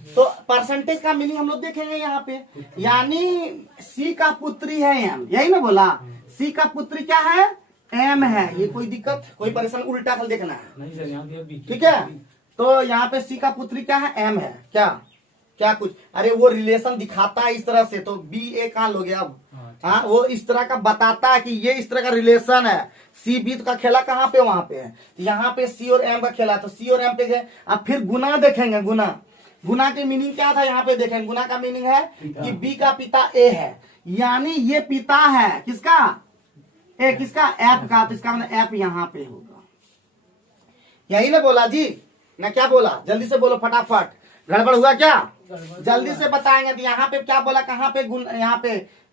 तो परसेंटेज का मीनिंग हम लोग देखेंगे यहाँ पे, यानी सी का पुत्री है m, यही ना बोला, सी का पुत्री क्या है, m है। ये कोई दिक्कत, कोई परेशान, उल्टा खल देखना है, नहीं सर, यहाँ दिया B। ठीक है। तो यहाँ पे सी का पुत्री क्या है, m है, क्या क्या कुछ, अरे वो रिलेशन दिखाता है इस तरह से, तो बी ए कहाँ लोगे अब, हाँ वो इस तरह का बताता है कि ये इस तरह का रिलेशन है। सी बी का खेला कहाँ पे, वहां पे है, तो यहाँ पे सी और एम का खेला, तो सी और एम पे गए। अब फिर गुना देखेंगे, गुना की मीनिंग क्या था, यहाँ पे देखेंगे। गुना का मीनिंग है कि बी का पिता ए है, यानी ये पिता है किसका, ए, किसका, एफ का, तो इसका मतलब एफ यहाँ पे होगा। यही ना बोला जी, ना क्या बोला, जल्दी से बोलो फटाफट, गड़बड़ हुआ क्या, जल्दी से बताएंगे। तो यहाँ पे क्या बोला, कहाँ पे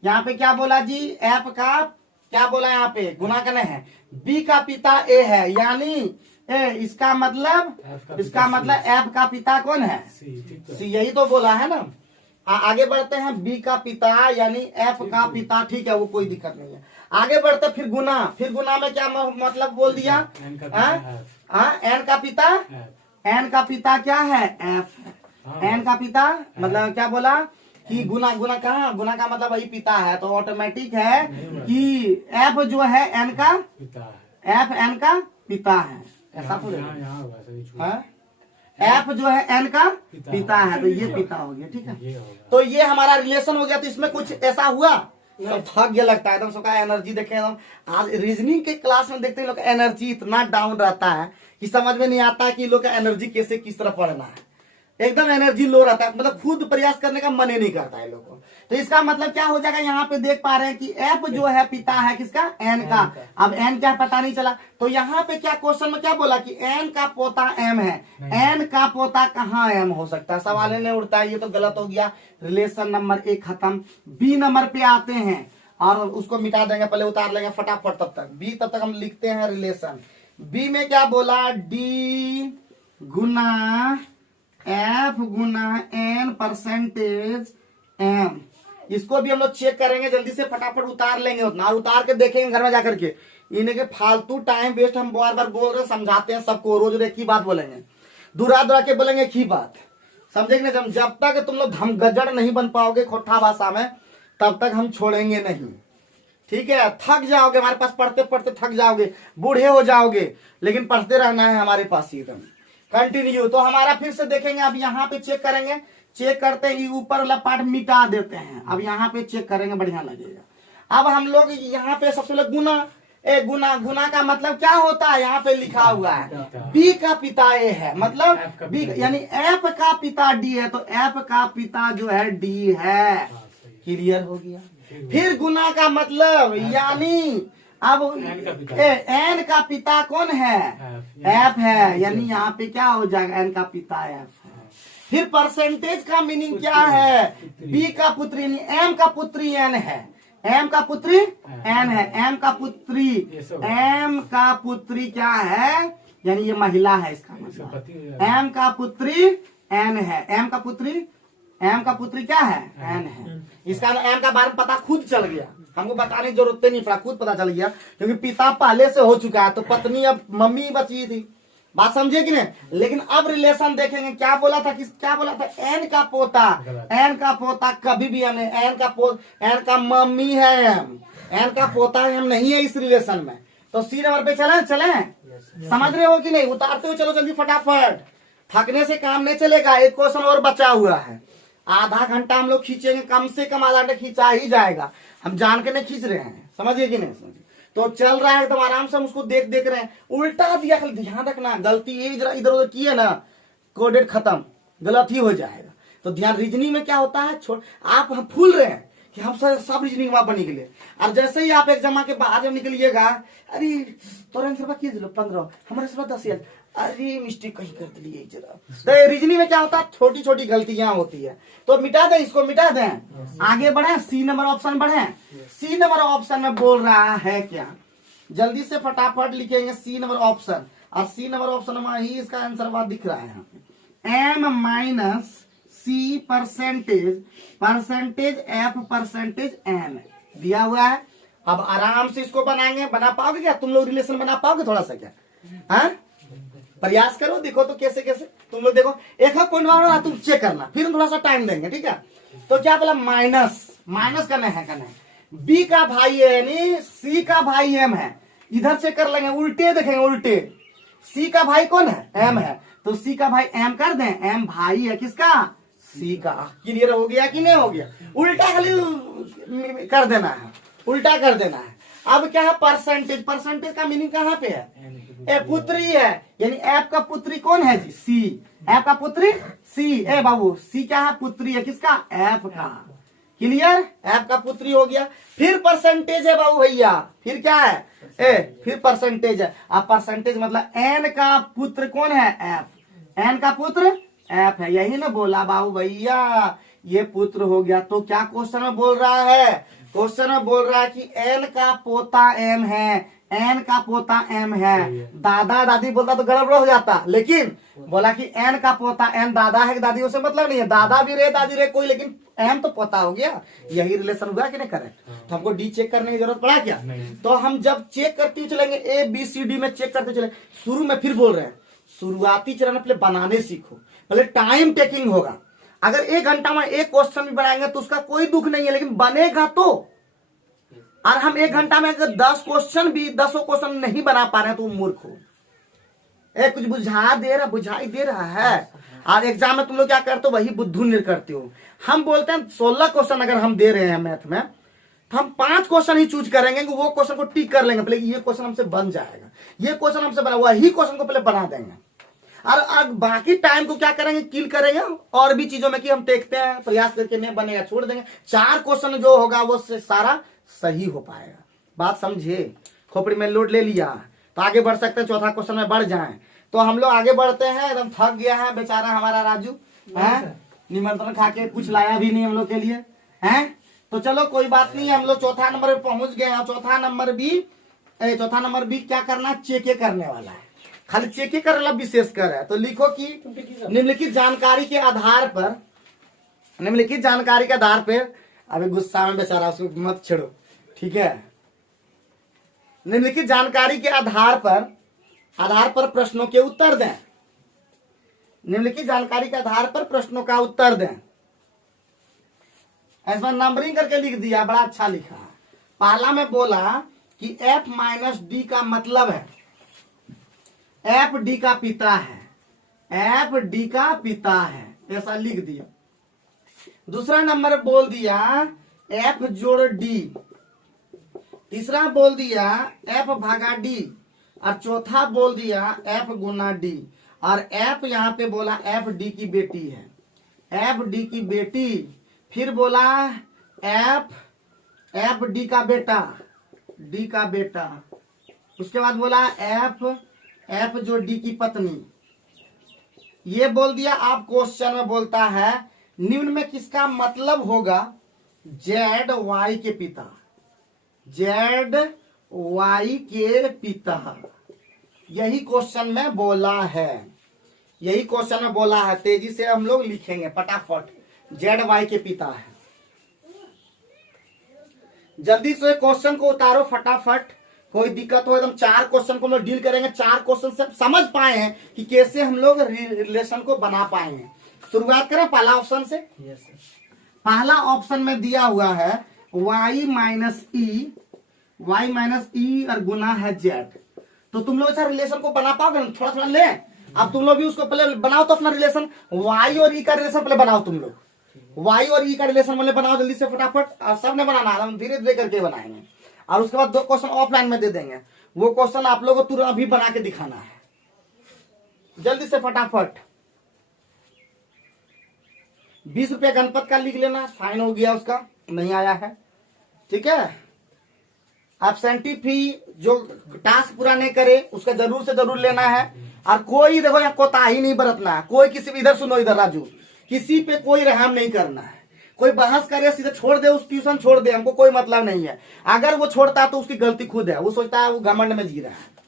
यहाँ पे क्या बोला जी, एफ का क्या बोला, यहाँ पे गुना करना है, बी का पिता ए है, यानी ए, इसका मतलब एफ का पिता कौन है, सी, यही तो बोला है ना। आगे बढ़ते हैं, बी का पिता यानी एफ का पिता, ठीक है, वो कोई दिक्कत नहीं है। आगे बढ़ते फिर गुना में क्या मतलब बोल दिया, एन का पिता क्या है, एफ है। एन का पिता मतलब क्या बोला कि गुना कहा, गुना का मतलब वही पिता है, तो ऑटोमेटिक है कि एफ जो है एन का एफ एन का पिता है, ऐसा तो एफ जो है एन का पिता है, तो ये पिता हो गया, ठीक है। तो ये हमारा रिलेशन हो गया। तो इसमें कुछ ऐसा हुआ, सब थक गया लगता है एकदम, सबका एनर्जी देखे एकदम। आज रीजनिंग के क्लास में देखते हैं लोग का एनर्जी इतना डाउन रहता है कि समझ में नहीं आता कि लोग का एनर्जी कैसे किस तरह पढ़ना है, एकदम एनर्जी लो रहता है, मतलब खुद प्रयास करने का मन ही नहीं करता है लोगों को। तो इसका मतलब क्या हो जाएगा, यहाँ पे देख पा रहे हैं कि एफ जो है पिता है किसका, एन का। अब एन क्या पता नहीं चला, तो यहाँ पे क्या क्वेश्चन में क्या बोला कि एन का पोता एम है, एन का पोता कहाँ एम हो सकता है, सवाल नहीं उठता है, ये तो गलत हो गया। रिलेशन नंबर 1 खत्म। बी नंबर पे आते हैं और उसको मिटा देंगे, पहले उतार लेंगे फटाफट, तब तक हम लिखते हैं रिलेशन। बी में क्या बोला, डी गुना एफ गुना एन परसेंटेज एम। इसको भी हम लोग चेक करेंगे, जल्दी से फटाफट उतार लेंगे उतना, और उतार के देखेंगे घर में जाकर के। इन्हें के फालतू टाइम वेस्ट हम बार बार बोल रहे, समझाते हैं सबको, रोज एक ही बात बोलेंगे, दुरा के बोलेंगे एक ही बात, समझेंगे। जब तक तुम लोग धमगजड़ नहीं बन पाओगे खोठा भाषा में, तब तक हम छोड़ेंगे नहीं, ठीक है। थक जाओगे हमारे पास, पढ़ते पढ़ते थक जाओगे, बूढ़े हो जाओगे, लेकिन पढ़ते रहना है हमारे पास एकदम कंटिन्यू। तो हमारा फिर से देखेंगे, अब यहाँ पे चेक करेंगे, चेक करते ही ऊपर वाला पार्ट मिटा देते हैं। अब यहाँ पे चेक करेंगे, बढ़िया लगेगा। अब हम लोग यहाँ पे सबसे पहले ए गुना, गुना का मतलब क्या होता है यहाँ पे लिखा हुआ है बी का पिता ए है, मतलब बी यानी एफ का पिता डी है, तो एफ का पिता जो है डी है। क्लियर हो गया। फिर गुना का मतलब यानी अब एन का पिता कौन है, एफ है, यानी यहाँ पे क्या हो जाएगा, एन का पिता एफ है। फिर परसेंटेज का मीनिंग क्या है, बी का पुत्री यानी एम का पुत्री एन है, एम का पुत्री एन है, एम का पुत्री, एम का पुत्री क्या है, यानी ये महिला है, इसका मतलब एम का पुत्री एन है, एम का पुत्री, एम का पुत्री क्या है, एन है। इसका एम का बारे में पता खुद चल गया, हमको बताने की जरूरत नहीं पड़ा, खुद पता चल गया, क्योंकि पिता पहले से हो चुका है, तो पत्नी अब मम्मी बची थी। बात समझे कि नहीं। लेकिन अब रिलेशन देखेंगे, क्या बोला था, क्या बोला था, एन का पोता, एन का पोता कभी भी हमने एन का मम्मी है, एन का पोता एम नहीं है इस रिलेशन में। तो सी नंबर पे चले समझ रहे हो कि नहीं, उतारते हो, चलो जल्दी फटाफट, थकने से काम नहीं चलेगा। एक क्वेश्चन और बचा हुआ है, आधा घंटा हम लोग खींचेंगे, कम से कम आधा घंटा खींचा ही जाएगा, हम जान के नहीं खींच रहे हैं, समझिए कि नहीं समझिए। तो चल रहा है एकदम आराम से, हम उसको देख रहे हैं, उल्टा दिया, ध्यान रखना, गलती ये इधर उधर की है ना, कोडेड खत्म, गलत ही हो जाएगा। तो ध्यान, रीजनिंग में क्या होता है, आप हम भूल रहे हैं कि हम सब रीजनिंग वहां पर निकले, और जैसे ही आप एग्जाम के बाद जब निकलिएगा, अरे तो आंसर बाकी 15 हमारे सिर्फ 10, अरे मिस्टेक कहीं कर दिए जरा। तो रीजनिंग में क्या होता है, छोटी छोटी गलतियां होती है, तो मिटा दें, इसको मिटा दें, आगे बढ़े, सी नंबर ऑप्शन बढ़े। सी नंबर ऑप्शन में बोल रहा है क्या, जल्दी से फटाफट लिखेंगे सी नंबर ऑप्शन, और सी नंबर ऑप्शन में ही इसका आंसर दिख रहा है यहाँ पे, एम माइनस सी परसेंटेज एफ परसेंटेज एन दिया हुआ है। अब आराम से इसको बनाएंगे, बना पाओगे क्या तुम लोग, रिलेशन बना पाओगे थोड़ा सा क्या, हाँ प्रयास करो, देखो तो कैसे कैसे तुम लोग देखो, एक पॉइंट मारो तुम चेक करना, फिर हम थोड़ा सा टाइम देंगे, ठीक है। तो क्या बोला, माइनस करना है, बी का भाई है यानी सी का भाई एम है, इधर चेक कर लेंगे, उल्टे देखेंगे, उल्टे, सी का भाई कौन है, एम है, तो सी का भाई एम कर दें, एम भाई है किसका, सी का। क्लियर हो गया कि नहीं हो गया, उल्टा खाली कर देना है, उल्टा कर देना है। अब क्या है, परसेंटेज का मीनिंग कहाँ पे है, ए पुत्री है, यानी एफ का पुत्री कौन है जी, सी, एफ का पुत्री सी, ए बाबू सी क्या है, पुत्री है किसका, एफ का। क्लियर, एफ का पुत्री हो गया। फिर परसेंटेज है बाबू भैया, फिर क्या है, फिर परसेंटेज है, अब परसेंटेज मतलब एन का पुत्र कौन है, एफ, एन का पुत्र एफ है, यही ना बोला बाबू भैया, ये पुत्र हो गया। तो क्या क्वेश्चन में बोल रहा है, क्वेश्चन में बोल रहा है कि एन का पोता एम है, एन का पोता एम है, दादा दादी बोलता तो गड़बड़ हो जाता, लेकिन बोला कि एन का पोता एन, दादा है कि दादी, उसे मतलब नहीं है, दादा भी रहे दादी रहे कोई, लेकिन एम तो पोता हो गया, यही रिलेशन हुआ कि नहीं करेक्ट। तो हमको डी चेक करने की जरूरत पड़ा क्या, तो हम जब चेक करते हुए चलेंगे, ए बी सी डी में चेक करते चले, शुरू में फिर बोल रहे हैं, शुरुआती चरण पहले बनाने सीखो, पहले टाइम टेकिंग होगा। अगर 1 घंटा में एक क्वेश्चन भी बनाएंगे तो उसका कोई दुख नहीं है, लेकिन बनेगा तो, और हम 1 घंटा में अगर 10 क्वेश्चन नहीं बना पा रहे हैं तो मूर्ख हो। कुछ बुझाई दे रहा है, और एग्जाम में तुम लोग क्या करते हो, वही बुद्धू निर् करते हो। हम बोलते हैं 16 क्वेश्चन अगर हम दे रहे हैं मैथ में, तो हम 5 क्वेश्चन ही चूज करेंगे कि वो क्वेश्चन को टिक कर लेंगे, पहले ये क्वेश्चन हमसे बन जाएगा, ये क्वेश्चन हमसे बना, वही क्वेश्चन को पहले बना देंगे, और बाकी टाइम को क्या करेंगे, किल करेंगे और भी चीजों में कि हम देखते हैं, प्रयास करके नहीं बनेगा छोड़ देंगे। 4 क्वेश्चन जो होगा वो सारा सही हो पाएगा। बात समझे, खोपड़ी में लोड ले लिया तो आगे बढ़ सकते हैं, चौथा क्वेश्चन में बढ़ जाएं। तो हम लोग आगे बढ़ते हैं, एकदम थक गया है बेचारा हमारा राजू, है निमंत्रण खा के कुछ लाया भी नहीं हम लोग के लिए, है। तो चलो कोई बात नहीं, हम लोग चौथा नंबर पे पहुंच गए हैं। चौथा नंबर भी क्या करना, चेक करने वाला है, खाली चेक कर वाला विशेष कर है। तो लिखो कि निम्नलिखित जानकारी के आधार पर, अभी गुस्सा में बेचारा उसको मत छेड़ो, ठीक है। निम्नलिखित जानकारी के आधार पर प्रश्नों के उत्तर दें, निम्नलिखित जानकारी के आधार पर प्रश्नों का उत्तर दें। ऐसा नंबरिंग करके लिख दिया, बड़ा अच्छा लिखा। पहला में बोला कि एफ माइनस डी का मतलब है एफ डी का पिता है, एफ डी का पिता है, ऐसा लिख दिया। दूसरा नंबर बोल दिया एफ जोड़ डी, तीसरा बोल दिया एफ भागा डी, और चौथा बोल दिया एफ गुना डी, और एफ यहाँ पे बोला एफ डी की बेटी है, एफ डी की बेटी, फिर बोला एफ डी का बेटा, डी का बेटा, उसके बाद बोला एफ जो डी की पत्नी। ये बोल दिया। आप क्वेश्चन में बोलता है निम्न में किसका मतलब होगा जेड वाई के पिता, जेड वाई के पिता। यही क्वेश्चन में बोला है, यही क्वेश्चन में बोला है। तेजी से हम लोग लिखेंगे फटाफट, जेड वाई के पिता है। जल्दी से क्वेश्चन को उतारो फटाफट, कोई दिक्कत हो एकदम। 4 क्वेश्चन को हम लोग डील करेंगे। 4 क्वेश्चन से समझ पाए हैं कि कैसे हम लोग रिलेशन को बना पाए हैं। शुरुआत करें पहला ऑप्शन से। पहला ऑप्शन में दिया हुआ है y माइनस ई और गुना है z। तो तुम लोग ऐसा रिलेशन को बना पाओगे? थोड़ा थोड़ा ले। अब तुम लोग भी उसको पहले बनाओ तो अपना रिलेशन, y और e का रिलेशन पहले बनाओ। तुम लोग y और e का रिलेशन पहले बनाओ जल्दी से फटाफट। और सबने बनाना है, हम धीरे धीरे करके बनाएंगे। और उसके बाद 2 क्वेश्चन ऑफलाइन में दे देंगे। वो क्वेश्चन आप लोगों को तुरंत अभी बना के दिखाना है, जल्दी से फटाफट। 20 रुपया गणपत का लिख लेना, फाइन हो गया, उसका नहीं आया है, ठीक है। एब्सेंटी फी जो टास्क पूरा नहीं करे उसका जरूर से जरूर लेना है। और कोई देखो यहाँ कोताही नहीं बरतना है। कोई किसी इधर सुनो, इधर राजू, किसी पे कोई रहम नहीं करना है। कोई बहस करे सीधे छोड़ दे, उस ट्यूशन छोड़ दे, हमको कोई मतलब नहीं है। अगर वो छोड़ता है तो उसकी गलती खुद है, वो सोचता है वो घमंड में जी रहा है।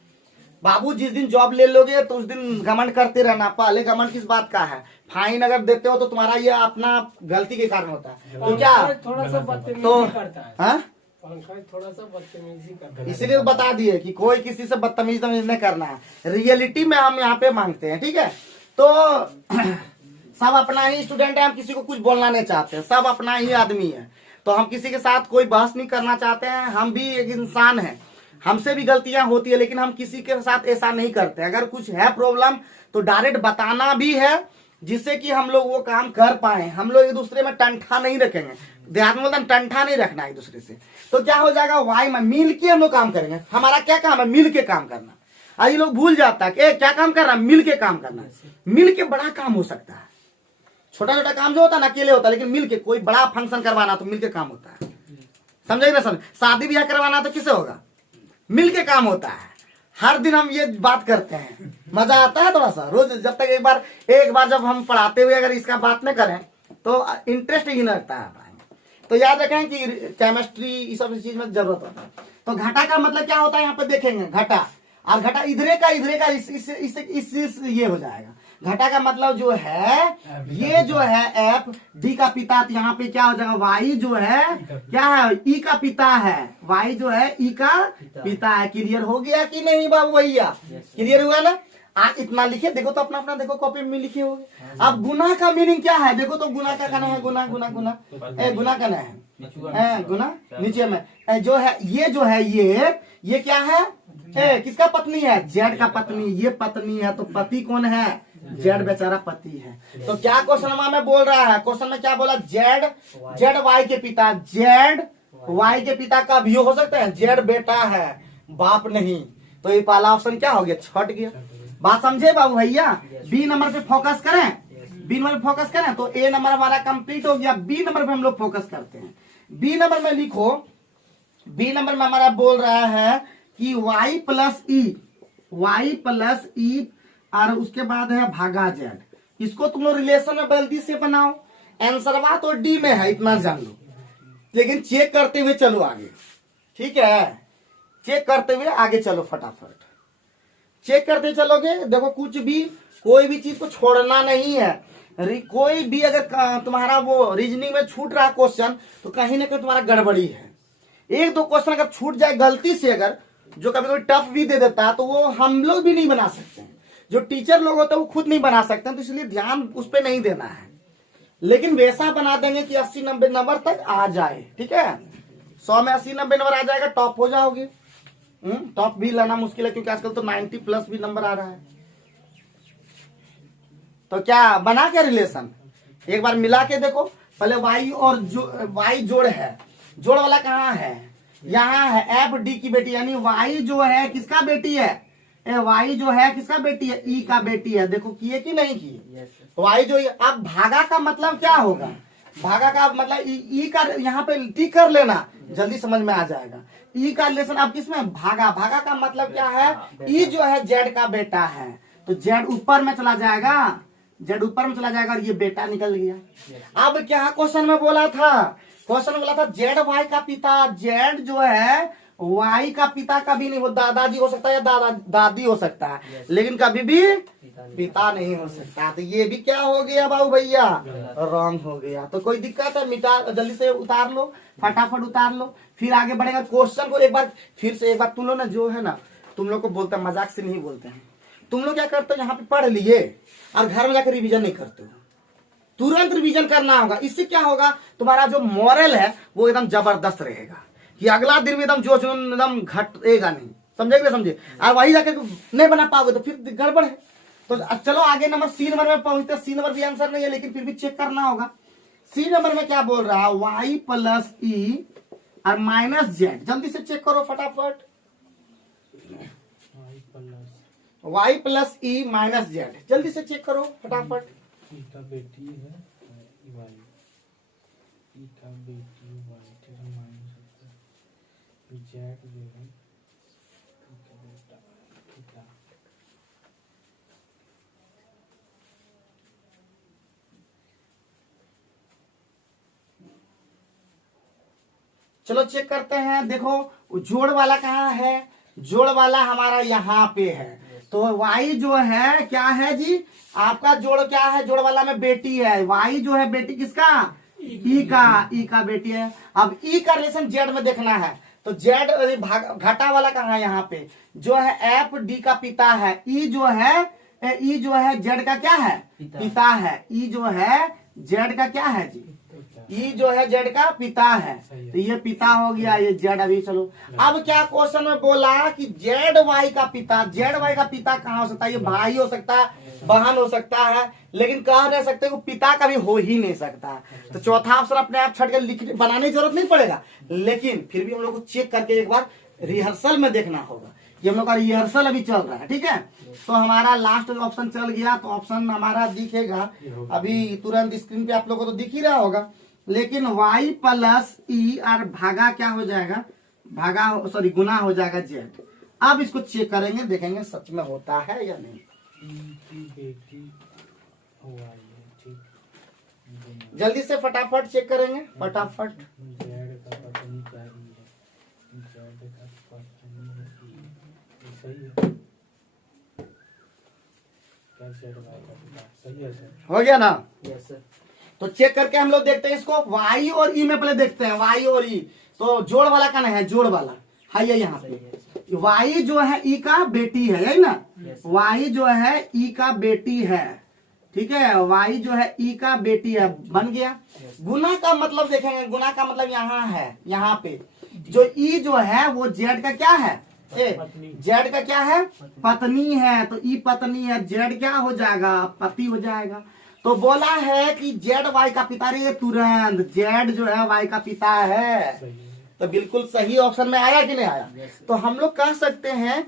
बाबू जिस दिन जॉब ले लोगे तो उस दिन घमंड करते रहना। पहले घमंड किस बात का है? फाइन अगर देते हो तो तुम्हारा ये अपना गलती के कारण होता है। तो क्या थोड़ा सा बदतमीजी करता है, हाँ? पंकज थोड़ा सा बदतमीजी करता है। इसलिए तो बता दिए कि कोई किसी से बदतमीज नहीं करना है। रियलिटी में हम यहाँ पे मांगते हैं, ठीक है। तो सब अपना ही स्टूडेंट है, हम किसी को कुछ बोलना नहीं चाहते, सब अपना ही आदमी है। तो हम किसी के साथ कोई बहस नहीं करना चाहते हैं। हम भी एक इंसान हैं, हमसे भी गलतियां होती है, लेकिन हम किसी के साथ ऐसा नहीं करते। अगर कुछ है प्रॉब्लम तो डायरेक्ट बताना भी है, जिससे कि हम लोग वो काम कर पाए। हम लोग एक दूसरे में टंठा नहीं रखेंगे। देहात में बोलते हैं टंठा नहीं रखना एक दूसरे से। तो क्या हो जाएगा, वाई में मिल के हम लोग काम करेंगे। हमारा क्या काम है? मिल के काम करना। आज ये लोग भूल जाता है कि क्या काम कर रहा है, मिल के काम करना। मिल के बड़ा काम हो सकता है। छोटा छोटा काम जो होता है ना अकेले होता है, लेकिन मिल के कोई बड़ा फंक्शन करवाना तो मिल के काम होता है। समझेगा ना? समझ शादी ब्याह करवाना तो किसे होगा? मिल के काम होता है। हर दिन हम ये बात करते हैं, मजा आता है थोड़ा सा रोज। जब तक एक बार जब हम पढ़ाते हुए अगर इसका बात न करें तो इंटरेस्ट ही नहीं लगता है। तो याद रखें कि केमिस्ट्री इस सब चीज में जरूरत होता है। तो घटा का मतलब क्या होता है यहाँ पे देखेंगे, घटा। और घटा इधरे का इस ये हो जाएगा। घटा का मतलब जो है, ये जो है एफ डी का पिता, तो यहाँ पे क्या हो जाएगा, वाई जो है क्या है, ई का पिता है। वाई जो है ई का पिता है। क्लियर हो गया कि नहीं बाबू भैया? क्लियर हुआ ना? इतना लिखे, देखो तो अपना अपना देखो कॉपी में लिखे होगे। अब गुना का मीनिंग क्या है? देखो तो गुना का कहना है, गुना गुना गुना गुना कहना है, गुना नीचे में जो है, ये जो है ये क्या है, किसका पत्नी है? जेड का पत्नी। ये पत्नी है तो पति कौन है? जेड बेचारा पति है। तो क्या क्वेश्चन में बोल रहा है? क्वेश्चन में क्या बोला? जेड वाई के पिता। जेड वाई के पिता का भी हो सकता है। जेड बेटा है, बाप नहीं। तो ये पहला ऑप्शन क्या हो गया? छट गया। बात समझे बाबू भैया? बी नंबर पे फोकस करें, बी नंबर पे फोकस करें तो ए नंबर हमारा कंप्लीट हो गया। बी नंबर पे हम लोग फोकस करते हैं। बी नंबर में लिखो, बी नंबर में हमारा बोल रहा है कि y प्लस ई और उसके बाद है भागा जेड। इसको तुम लोग रिलेशन में जल्दी से बनाओ। आंसरवा तो डी में है, इतना जान लो, लेकिन चेक करते हुए चलो आगे, ठीक है। चेक करते हुए आगे चलो फटाफट। चेक करते चलोगे, देखो कुछ भी कोई भी चीज को छोड़ना नहीं है। कोई भी अगर तुम्हारा वो रीजनिंग में छूट रहा क्वेश्चन तो कहीं ना कहीं तुम्हारा गड़बड़ी है। एक दो क्वेश्चन अगर छूट जाए गलती से, अगर जो कभी कभी टफ भी दे देता है, तो वो हम लोग भी नहीं बना सकते हैं। जो टीचर लोग होते हैं वो खुद नहीं बना सकते हैं, तो इसलिए ध्यान उस पर नहीं देना है। लेकिन वैसा बना देंगे कि 80-90 नंबर तक आ जाए, ठीक है। 100 में 80-90 नंबर आ जाएगा, टॉप हो जाओगे। टॉप भी लाना मुश्किल है, क्योंकि आजकल तो 90+ भी नंबर आ रहा है। तो क्या बना के रिलेशन एक बार मिला के देखो। पहले वाई और वाई जोड़ है, जोड़ वाला कहाँ है? यहाँ है एफ डी की बेटी, यानी वाई जो है किसका बेटी है, वाई जो है किसका बेटी है, ई का बेटी है। देखो किए कि नहीं किए, वाई जो अब भागा का मतलब क्या होगा, भागा का मतलब ई का यहाँ पे टी कर लेना, जल्दी समझ में आ जाएगा। ई का रिलेशन अब किसमें, भागा, भागा का मतलब क्या है, ई जो है जेड का बेटा है, तो जेड ऊपर में चला जाएगा, जेड ऊपर में चला जाएगा और ये बेटा निकल गया। अब क्या क्वेश्चन में बोला था, क्वेश्चन में बोला था जेड वाई का पिता, जेड जो है वाई का पिता कभी नहीं हो, दादाजी हो सकता है या दादी हो सकता है, लेकिन कभी भी पिता नहीं हो सकता। तो ये भी क्या हो गया बाबू भैया, रॉन्ग हो गया। तो कोई दिक्कत है, मिटा जल्दी से उतार लो, फटाफट उतार लो, फिर आगे बढ़ेगा। क्वेश्चन को एक बार फिर से एक बार तुम लोग ना जो है ना, तुम लोग को बोलते हैं, मजाक से नहीं बोलते हैं, तुम लोग क्या करते हो, यहाँ पे पढ़ लिए और घर में जाकर रिविजन नहीं करते हो, तुरंत रिविजन करना होगा। इससे क्या होगा, तुम्हारा जो मॉरल है वो एकदम जबरदस्त रहेगा, कि अगला दिन में एकदम जोश एकदम घटेगा नहीं, समझे कि नहीं समझे। और वही जाकर नहीं बना पाओगे तो फिर गड़बड़ है। तो चलो आगे नंबर सी नंबर में पहुंचते। सी नंबर भी आंसर नहीं है, लेकिन फिर भी चेक करना होगा। सी नंबर में क्या बोल रहा है, वाई प्लस ई और माइनस जेड, जल्दी से चेक करो फटाफट। Y plus E minus Z, जल्दी से चेक करो फटाफट। ई का बेटी है वाई, ई का बेटी वाई तेरा माइनस होता है, जेड जो है ई का बेटा पिता। चलो चेक करते हैं। देखो जोड़ वाला कहाँ है, जोड़ वाला हमारा यहाँ पे है, तो वाई जो है क्या है जी, आपका जोड़ क्या है, जोड़ वाला में बेटी है, वाई जो है बेटी किसका, ई का बेटी है। अब ई का रिलेशन जेड में देखना है, तो जेड घटा वाला कहाँ है, यहाँ पे जो है एफ डी का पिता है, ई जो है जेड का क्या है, पिता है, ई जो है जेड का क्या है जी, ई जो है जेड का पिता है, तो ये पिता हो गया, ये जेड। अभी चलो अब क्या क्वेश्चन में बोला कि जेड वाई का पिता, जेड वाई का पिता कहाँ हो सकता है, ये भाई हो सकता है, बहन हो सकता है, लेकिन कह नहीं सकते कि पिता कभी हो ही नहीं सकता। तो चौथा ऑप्शन अपने आप छट के लिख बनाने की जरूरत नहीं पड़ेगा, लेकिन फिर भी हम लोग को चेक करके एक बार रिहर्सल में देखना होगा। ये हम लोग का रिहर्सल अभी चल रहा है, ठीक है। तो हमारा लास्ट ऑप्शन चल गया, तो ऑप्शन हमारा दिखेगा अभी तुरंत स्क्रीन पे, आप लोगों को तो दिख ही रहा होगा। लेकिन y प्लस ई और भागा क्या हो जाएगा, भागा सॉरी गुना हो जाएगा जेड। अब इसको चेक करेंगे, देखेंगे सच में होता है या नहीं। की बेटी वाई है, ठीक। जल्दी से फटाफट चेक करेंगे, फटाफट। जेड का पत्नी क्या ही है, जेड का पत्नी है ई, सही है क्या, जेड वाई का पिता, सही है सर, हो गया ना। Yes sir. तो चेक करके हम लोग देखते हैं इसको, y और e में पहले देखते हैं, y और e। तो जोड़ वाला का नहीं है, जोड़ वाला है ये यहाँ पे, y जो है e का बेटी है, यही ना, y जो है e का बेटी है, ठीक है, y जो है e का बेटी है, बन गया। गुना का मतलब देखेंगे, गुना का मतलब यहाँ है, यहाँ पे जो e जो है वो z का क्या है, जेड का क्या है, पत्नी है, तो ई पत्नी है, जेड क्या हो जाएगा, पति हो जाएगा। तो बोला है कि जेड वाई का पिता, रे तुरंत जेड जो है वाई का पिता है, तो बिल्कुल सही ऑप्शन में आया कि नहीं आया। तो हम लोग कह सकते हैं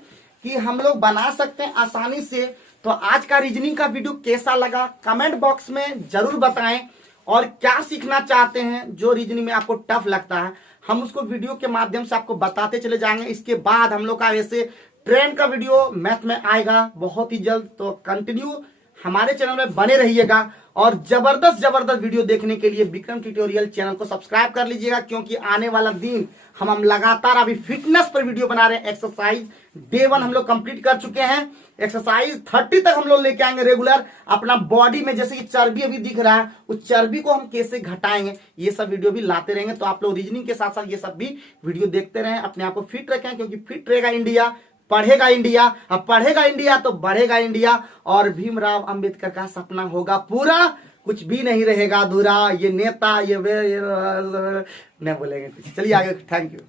कि हम लोग बना सकते हैं आसानी से। तो आज का रीजनिंग का वीडियो कैसा लगा कमेंट बॉक्स में जरूर बताएं, और क्या सीखना चाहते हैं, जो रीजनिंग में आपको टफ लगता है हम उसको वीडियो के माध्यम से आपको बताते चले जाएंगे। इसके बाद हम लोग का ऐसे ट्रेंड का वीडियो मैथ में आएगा बहुत ही जल्द, तो कंटिन्यू हमारे चैनल में बने रहिएगा। और जबरदस्त वीडियो देखने के लिए विक्रम ट्यूटोरियल चैनल को सब्सक्राइब कर लीजिएगा, क्योंकि आने वाला दिन हम लगातार अभी फिटनेस पर वीडियो बना रहे हैं। एक्सरसाइज डे 1 हम लोग कंप्लीट कर चुके हैं, एक्सरसाइज 30 तक हम लोग लेके आएंगे रेगुलर। अपना बॉडी में जैसे कि चर्बी अभी दिख रहा है, उस चर्बी को हम कैसे घटाएंगे, ये सब वीडियो भी लाते रहेंगे। तो आप लोग रीजनिंग के साथ साथ ये सब भी वीडियो देखते रहें, अपने आप को फिट रखें, क्योंकि फिट रहेगा इंडिया, पढ़ेगा इंडिया, अब पढ़ेगा इंडिया तो बढ़ेगा इंडिया, और भीमराव अंबेडकर का सपना होगा पूरा, कुछ भी नहीं रहेगा अधूरा। ये नेता ये नहीं बोलेंगे कुछ। चलिए आगे, थैंक यू।